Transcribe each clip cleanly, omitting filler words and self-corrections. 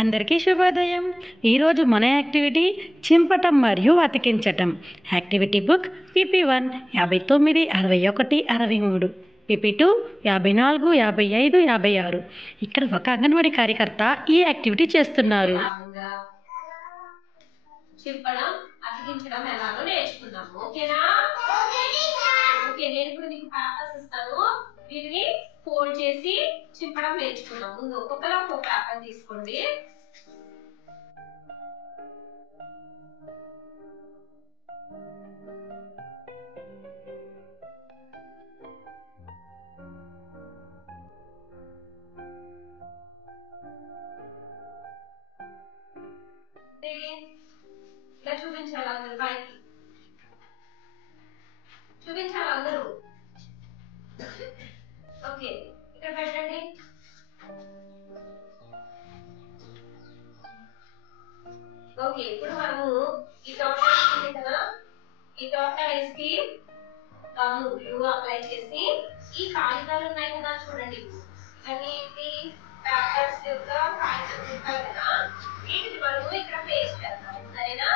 అందరికీ శుభోదయం. ఈరోజు మన యాక్టివిటీ చింపటం మరియు అతికించటం. Activity book PP1 59, 61, 63, PP2 54, 55, 56. ఇక్కడ ఒక అంగన్వాడీ కార్యకర్త ఈ యాక్టివిటీ చేస్తున్నారు. చింపడం అతికించడం ఎలాగో నేర్చుకుందాం. ఓకేనా? ఓకే, నేను ఇప్పుడు మీకు పేపర్స్ ఇస్తాను. వీటిని ఫోల్డ్ చేసి చింపడం నేర్చుకుందాం. ముందు ఒక్కొక్కరు ఒక్కొక్క పేపర్ తీసుకోండి. ఇలా చూపించాలి, అందరూ పైకి చూపించాలి అందరూ. ఓకే, ఇక్కడ పెట్టండి. ఓకే, ఇప్పుడు మనము ఈ డాట్ ఉంది కదా, ఈ డాట్ వేసి గ్లూ అప్లై చేసి ఈ కాగితాలు ఉన్నాయి కదా చూడండి, ఇవన్నీ ఏంటి పేపర్స్ యొక్క కాగితం ముక్కలు కదా, వీటిని మనము ఇక్కడ పేస్ట్ చేద్దాం. సరేనా?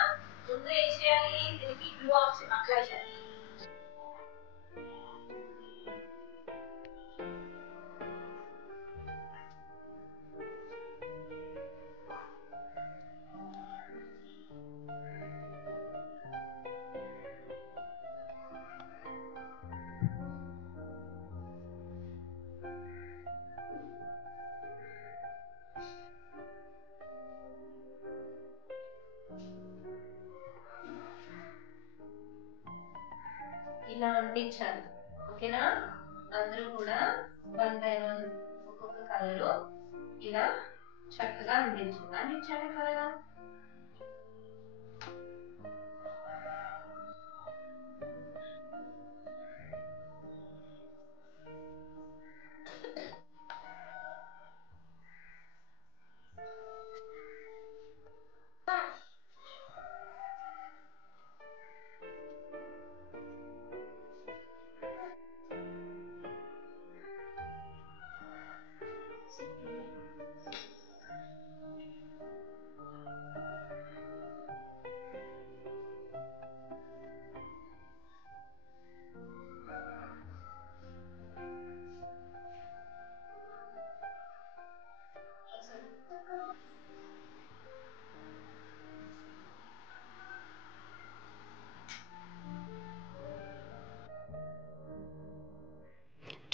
ముందు ఏం చేయాలి, దీనికి గ్లూ అప్లై చేయాలి. ఇలా అంటించాలి. ఓకేనా? అందరూ కూడా 1 by 1 ఒక్కొక్క కలరు ఇలా చక్కగా అంటించాలి కదా.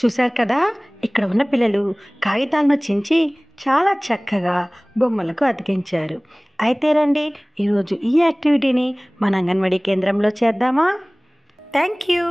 చూశారు కదా, ఇక్కడ ఉన్న పిల్లలు కాగితాలను చించి చాలా చక్కగా బొమ్మలకు అతికించారు. అయితే రండి, ఈరోజు ఈ యాక్టివిటీని మన అంగన్వాడీ కేంద్రంలో చేద్దామా? Thank you.